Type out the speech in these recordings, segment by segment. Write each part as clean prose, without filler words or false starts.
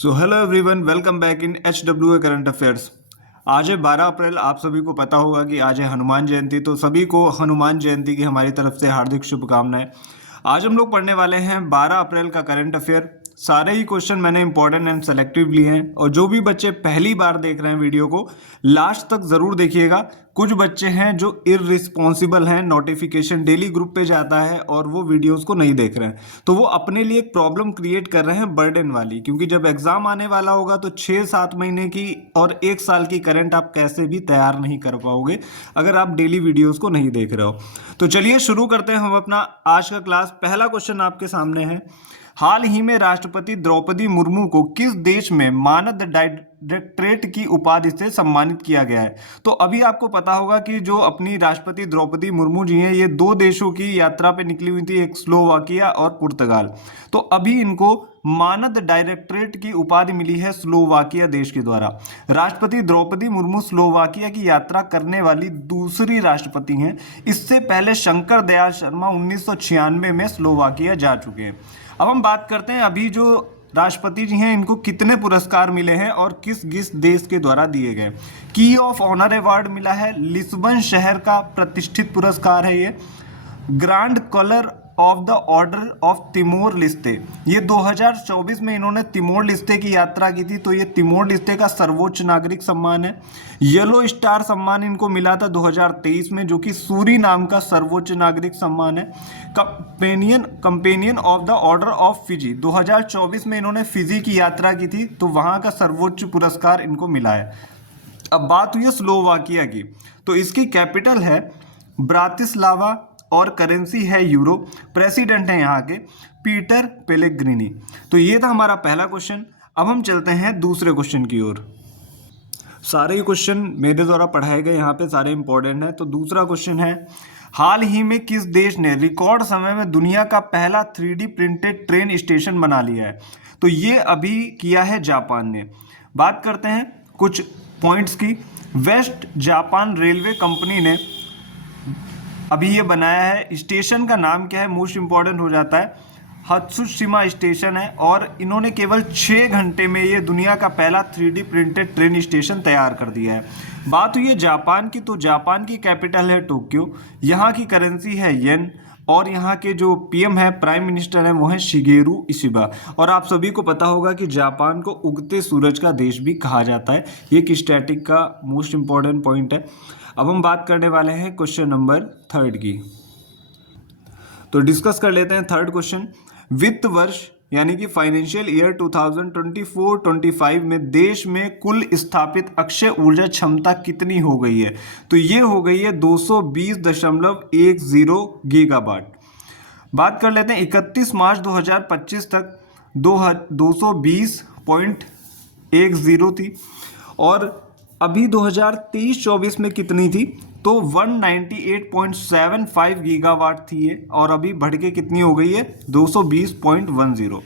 So hello everyone, welcome back in HWA current affairs. आज है 12 अप्रैल। आप सभी को पता होगा कि आज है हनुमान जयंती, तो सभी को हनुमान जयंती की हमारी तरफ से हार्दिक शुभकामनाएं। आज हम लोग पढ़ने वाले हैं 12 अप्रैल का करंट अफेयर। सारे ही क्वेश्चन मैंने इंपॉर्टेंट एंड सेलेक्टिव लिए हैं, और जो भी बच्चे पहली बार देख रहे हैं वीडियो को, लास्ट तक ज़रूर देखिएगा। कुछ बच्चे हैं जो इररिस्पॉन्सिबल हैं, नोटिफिकेशन डेली ग्रुप पे जाता है और वो वीडियोस को नहीं देख रहे हैं, तो वो अपने लिए एक प्रॉब्लम क्रिएट कर रहे हैं बर्डन वाली। क्योंकि जब एग्जाम आने वाला होगा तो 6-7 महीने की और 1 साल की करंट आप कैसे भी तैयार नहीं कर पाओगे अगर आप डेली वीडियोस को नहीं देख रहे हो। तो चलिए शुरू करते हैं हम अपना आज का क्लास। पहला क्वेश्चन आपके सामने है, हाल ही में राष्ट्रपति द्रौपदी मुर्मू को किस देश में मानद डायरेक्टरेट की उपाधि से सम्मानित किया गया है? तो अभी आपको पता होगा कि जो अपनी राष्ट्रपति द्रौपदी मुर्मू जी हैं, ये 2 देशों की यात्रा पे निकली हुई थी, एक स्लोवाकिया और पुर्तगाल। तो अभी इनको मानद डायरेक्टरेट की उपाधि मिली है स्लोवाकिया देश के द्वारा। राष्ट्रपति द्रौपदी मुर्मू स्लोवाकिया की यात्रा करने वाली दूसरी राष्ट्रपति हैं। इससे पहले शंकर दयाल शर्मा 1996 में स्लोवाकिया जा चुके हैं। अब हम बात करते हैं अभी जो राष्ट्रपति जी हैं, इनको कितने पुरस्कार मिले हैं और किस किस देश के द्वारा दिए गए। की ऑफ ऑनर अवार्ड मिला है, लिस्बन शहर का प्रतिष्ठित पुरस्कार है ये। Grand colour of the order of Timor Leste, ये 2024 में इन्होंने तिमोर लिस्टे की यात्रा की थी, तो ये तिमोर लिस्टे का सर्वोच्च नागरिक सम्मान है। येलो स्टार सम्मान इनको मिला था 2023 में, जो कि सूरी नाम का सर्वोच्च नागरिक सम्मान है। Companion of the order of Fiji, 2024 में इन्होंने फिजी की यात्रा की थी, तो वहाँ का सर्वोच्च पुरस्कार इनको मिला है। अब बात हुई है स्लोवाकिया की, तो इसकी कैपिटल है ब्रातिस्लावा और करेंसी है यूरो। प्रेसिडेंट हैं यहाँ के पीटर पेलेग्रिनी। तो ये था हमारा पहला क्वेश्चन। अब हम चलते हैं दूसरे क्वेश्चन की ओर। सारे ही क्वेश्चन मेरे द्वारा पढ़ाए गए यहाँ पे सारे इंपॉर्टेंट हैं। तो दूसरा क्वेश्चन है, हाल ही में किस देश ने रिकॉर्ड समय में दुनिया का पहला 3D प्रिंटेड ट्रेन स्टेशन बना लिया है? तो ये अभी किया है जापान ने। बात करते हैं कुछ पॉइंट्स की। वेस्ट जापान रेलवे कंपनी ने अभी ये बनाया है। स्टेशन का नाम क्या है, मोस्ट इंपॉर्टेंट हो जाता है, हत्सुशिमा स्टेशन है। और इन्होंने केवल 6 घंटे में ये दुनिया का पहला 3D प्रिंटेड ट्रेन स्टेशन तैयार कर दिया है। बात हुई है जापान की, तो जापान की कैपिटल है टोक्यो, यहाँ की करेंसी है येन, और यहाँ के जो पीएम है, प्राइम मिनिस्टर हैं, वो हैं शिगेरू इशिबा। और आप सभी को पता होगा कि जापान को उगते सूरज का देश भी कहा जाता है। ये एक स्टैटिक का मोस्ट इंपॉर्टेंट पॉइंट है। अब हम बात करने वाले हैं क्वेश्चन नंबर 3 की। तो डिस्कस कर लेते हैं थर्ड क्वेश्चन। वित्त वर्ष यानी कि फाइनेंशियल ईयर 2024-25 में देश में कुल स्थापित अक्षय ऊर्जा क्षमता कितनी हो गई है? तो ये हो गई है 220.10 गीगावाट। बात कर लेते हैं 31 मार्च 2025 तक 220.10 थी, और अभी 2023-24 में कितनी थी? तो 198.75 गीगावाट थी ये, और अभी बढ़ के कितनी हो गई है? 220.10।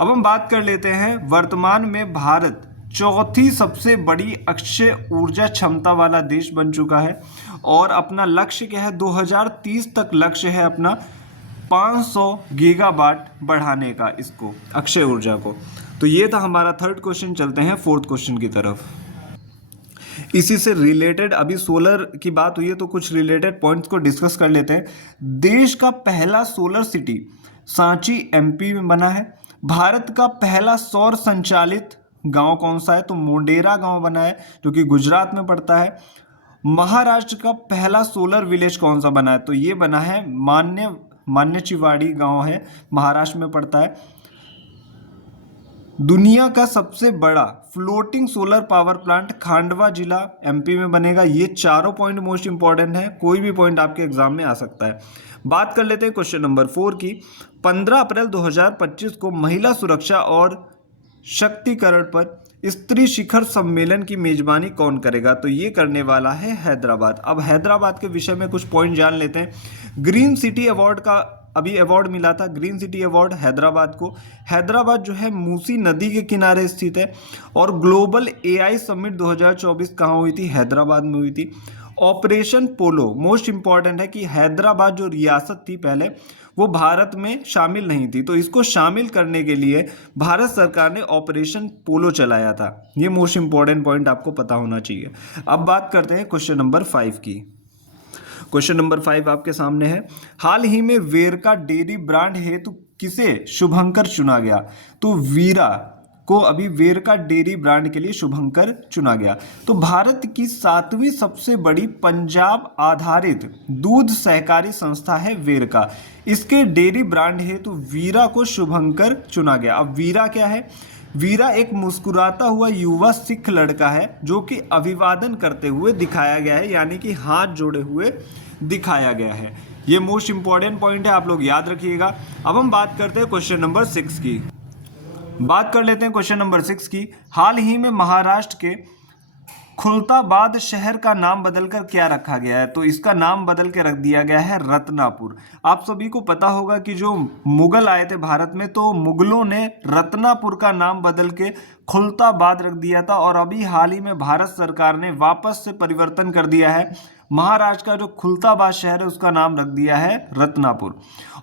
अब हम बात कर लेते हैं, वर्तमान में भारत चौथी सबसे बड़ी अक्षय ऊर्जा क्षमता वाला देश बन चुका है, और अपना लक्ष्य क्या है? 2030 तक लक्ष्य है अपना 500 गीगावाट बढ़ाने का, इसको अक्षय ऊर्जा को। तो ये था हमारा थर्ड क्वेश्चन। चलते हैं फोर्थ क्वेश्चन की तरफ। इसी से रिलेटेड अभी सोलर की बात हुई है, तो कुछ रिलेटेड पॉइंट्स को डिस्कस कर लेते हैं। देश का पहला सोलर सिटी सांची MP में बना है। भारत का पहला सौर संचालित गांव कौन सा है? तो मोढेरा गांव बना है, जो कि गुजरात में पड़ता है। महाराष्ट्र का पहला सोलर विलेज कौन सा बना है? तो ये बना है मान्यचिवाड़ी गांव है, महाराष्ट्र में पड़ता है। दुनिया का सबसे बड़ा floating solar power plant Khandwa जिला MP में बनेगा। ये चारों पॉइंट मोस्ट इंपॉर्टेंट है, कोई भी पॉइंट आपके एग्जाम में आ सकता है। बात कर लेते हैं क्वेश्चन नंबर 4 की। 15 अप्रैल 2025 को महिला सुरक्षा और शक्तिकरण पर स्त्री शिखर सम्मेलन की मेजबानी कौन करेगा? तो ये करने वाला है हैदराबाद। अब हैदराबाद के विषय में कुछ पॉइंट जान लेते हैं। ग्रीन सिटी अवार्ड का अभी अवार्ड मिला था, ग्रीन सिटी अवार्ड हैदराबाद को। हैदराबाद जो है मूसी नदी के किनारे स्थित है, और ग्लोबल AI समिट 2024 कहाँ हुई थी? हैदराबाद में हुई थी। ऑपरेशन पोलो मोस्ट इंपॉर्टेंट है कि हैदराबाद जो रियासत थी पहले, वो भारत में शामिल नहीं थी। तो इसको शामिल करने के लिए भारत सरकार ने ऑपरेशन पोलो चलाया था। ये मोस्ट इंपॉर्टेंट पॉइंट आपको पता होना चाहिए। अब बात करते हैं क्वेश्चन नंबर 5 की। क्वेश्चन नंबर 5 आपके सामने है, हाल ही में वेरका डेयरी ब्रांड हेतु किसे शुभंकर चुना गया? तो वीरा को अभी वेरका डेयरी ब्रांड के लिए शुभंकर चुना गया। तो भारत की 7वीं सबसे बड़ी पंजाब आधारित दूध सहकारी संस्था है वेरका। इसके डेयरी ब्रांड हेतु वीरा को शुभंकर चुना गया। अब वीरा क्या है? वीरा एक मुस्कुराता हुआ युवा सिख लड़का है जो कि अभिवादन करते हुए दिखाया गया है, यानी कि हाथ जोड़े हुए दिखाया गया है। ये मोस्ट इंपॉर्टेंट पॉइंट है, आप लोग याद रखिएगा। अब हम बात करते हैं क्वेश्चन नंबर 6 की। बात कर लेते हैं क्वेश्चन नंबर 6 की। हाल ही में महाराष्ट्र के खुलताबाद शहर का नाम बदलकर क्या रखा गया है? तो इसका नाम बदल के रख दिया गया है रत्नापुर। आप सभी को पता होगा कि जो मुगल आए थे भारत में, तो मुगलों ने रत्नापुर का नाम बदल के खुलताबाद रख दिया था, और अभी हाल ही में भारत सरकार ने वापस से परिवर्तन कर दिया है। महाराष्ट्र का जो खुलताबाद शहर है उसका नाम रख दिया है रत्नापुर।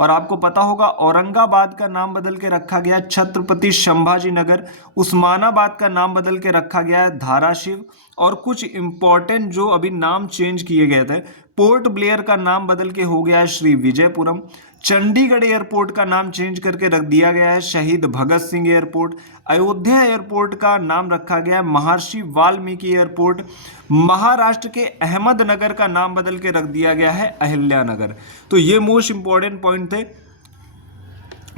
और आपको पता होगा औरंगाबाद का नाम बदल के रखा गया छत्रपति संभाजी नगर, उस्मानाबाद का नाम बदल के रखा गया है धाराशिव, और कुछ इंपॉर्टेंट जो अभी नाम चेंज किए गए थे, पोर्ट ब्लेयर का नाम बदल के हो गया है श्री विजयपुरम, चंडीगढ़ एयरपोर्ट का नाम चेंज करके रख दिया गया है शहीद भगत सिंह एयरपोर्ट, अयोध्या एयरपोर्ट का नाम रखा गया है महर्षि वाल्मीकि एयरपोर्ट, महाराष्ट्र के अहमदनगर का नाम बदल के रख दिया गया है अहिल्यानगर। तो ये मोस्ट इंपॉर्टेंट पॉइंट थे।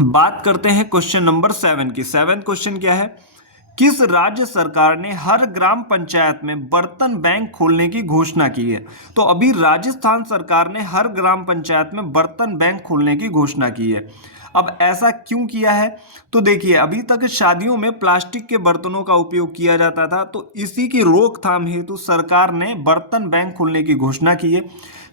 बात करते हैं क्वेश्चन नंबर 7 की। 7th क्वेश्चन क्या है? किस राज्य सरकार ने हर ग्राम पंचायत में बर्तन बैंक खोलने की घोषणा की है? तो अभी राजस्थान सरकार ने हर ग्राम पंचायत में बर्तन बैंक खोलने की घोषणा की है। अब ऐसा क्यों किया है? तो देखिए, अभी तक शादियों में प्लास्टिक के बर्तनों का उपयोग किया जाता था, तो इसी की रोकथाम हेतु सरकार ने बर्तन बैंक खोलने की घोषणा की है।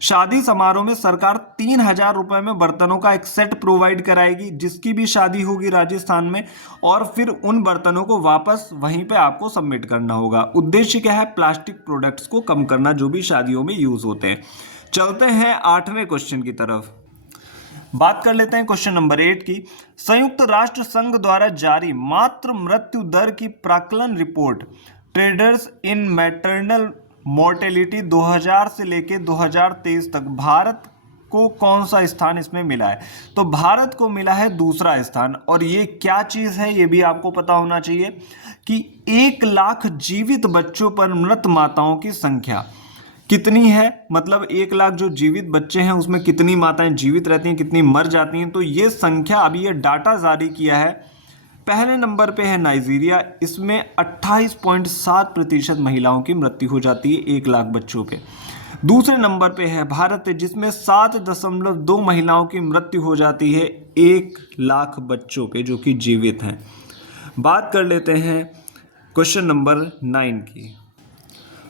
शादी समारोह में सरकार 3,000 रुपए में बर्तनों का एक सेट प्रोवाइड कराएगी, जिसकी भी शादी होगी राजस्थान में, और फिर उन बर्तनों को वापस वहीं पे आपको सबमिट करना होगा। उद्देश्य क्या है? प्लास्टिक प्रोडक्ट्स को कम करना जो भी शादियों में यूज होते हैं। चलते हैं 8वें क्वेश्चन की तरफ। बात कर लेते हैं क्वेश्चन नंबर 8 की। संयुक्त राष्ट्र संघ द्वारा जारी मातृ मृत्यु दर की प्राक्कलन report trends in maternal mortality 2000 से लेके 2023 तक भारत को कौन सा स्थान इसमें मिला है? तो भारत को मिला है दूसरा स्थान। और ये क्या चीज़ है ये भी आपको पता होना चाहिए कि 1 लाख जीवित बच्चों पर मृत माताओं की संख्या कितनी है, मतलब 1 लाख जो जीवित बच्चे हैं उसमें कितनी माताएं जीवित रहती हैं, कितनी मर जाती हैं। तो ये संख्या, अभी ये डाटा जारी किया है, पहले नंबर पे है नाइजीरिया, इसमें 28.7% महिलाओं की मृत्यु हो जाती है 1 लाख बच्चों पे। दूसरे नंबर पे है भारत, जिसमें 7.2 महिलाओं की मृत्यु हो जाती है 1 लाख बच्चों पे जो कि जीवित हैं। बात कर लेते हैं क्वेश्चन नंबर 9 की।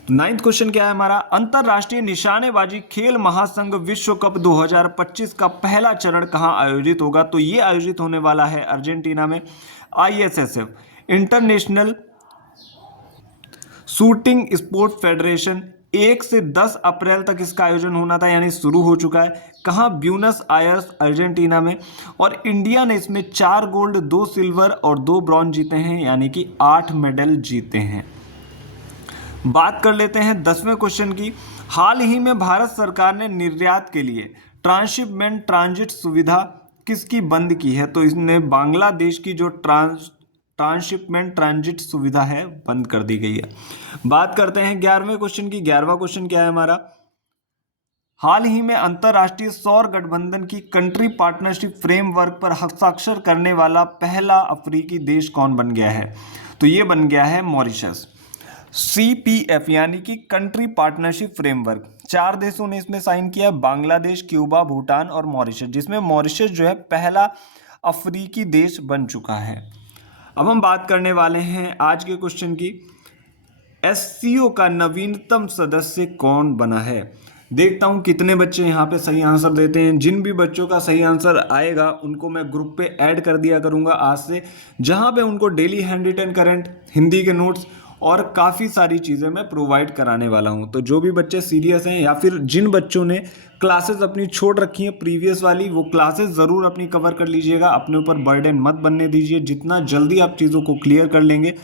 9th क्वेश्चन क्या है हमारा? अंतरराष्ट्रीय निशानेबाजी खेल महासंघ विश्व कप 2025 का पहला चरण कहाँ आयोजित होगा? तो ये आयोजित होने वाला है अर्जेंटीना में। ISSF international shooting sport federation 1 से 10 अप्रैल तक इसका आयोजन होना था, यानी शुरू हो चुका है। कहाँ? ब्यूनस आयर्स अर्जेंटीना में। और इंडिया ने इसमें 4 गोल्ड, 2 सिल्वर और 2 ब्रॉन्ज जीते हैं, यानी कि 8 मेडल जीते हैं। बात कर लेते हैं 10वें क्वेश्चन की। हाल ही में भारत सरकार ने निर्यात के लिए ट्रांसशिपमेंट ट्रांजिट सुविधा किसकी बंद की है? तो इसने बांग्लादेश की जो ट्रांसशिपमेंट ट्रांजिट सुविधा है बंद कर दी गई है। बात करते हैं 11वें क्वेश्चन की। 11वां क्वेश्चन क्या है हमारा? हाल ही में अंतरराष्ट्रीय सौर गठबंधन की कंट्री पार्टनरशिप फ्रेमवर्क पर हस्ताक्षर करने वाला पहला अफ्रीकी देश कौन बन गया है? तो ये बन गया है मॉरिशस। CPF यानी कि कंट्री पार्टनरशिप फ्रेमवर्क, 4 देशों ने इसमें साइन किया, बांग्लादेश, क्यूबा, भूटान और मॉरिशस, जिसमें मॉरिशस जो है पहला अफ्रीकी देश बन चुका है। अब हम बात करने वाले हैं आज के क्वेश्चन की। SCO का नवीनतम सदस्य कौन बना है? देखता हूं कितने बच्चे यहाँ पे सही आंसर देते हैं। जिन भी बच्चों का सही आंसर आएगा उनको मैं ग्रुप पे ऐड कर दिया करूँगा आज से, जहाँ पे उनको daily handwritten current, Hindi के नोट्स और काफ़ी सारी चीज़ें मैं प्रोवाइड कराने वाला हूँ। तो जो भी बच्चे सीरियस हैं या फिर जिन बच्चों ने क्लासेस अपनी छोड़ रखी हैं प्रीवियस वाली, वो क्लासेस ज़रूर अपनी कवर कर लीजिएगा। अपने ऊपर बर्डन मत बनने दीजिए। जितना जल्दी आप चीज़ों को क्लियर कर लेंगे,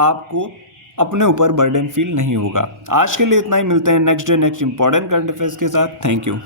आपको अपने ऊपर बर्डन फील नहीं होगा। आज के लिए इतना ही। मिलते हैं next day next important current affairs के साथ। Thank you.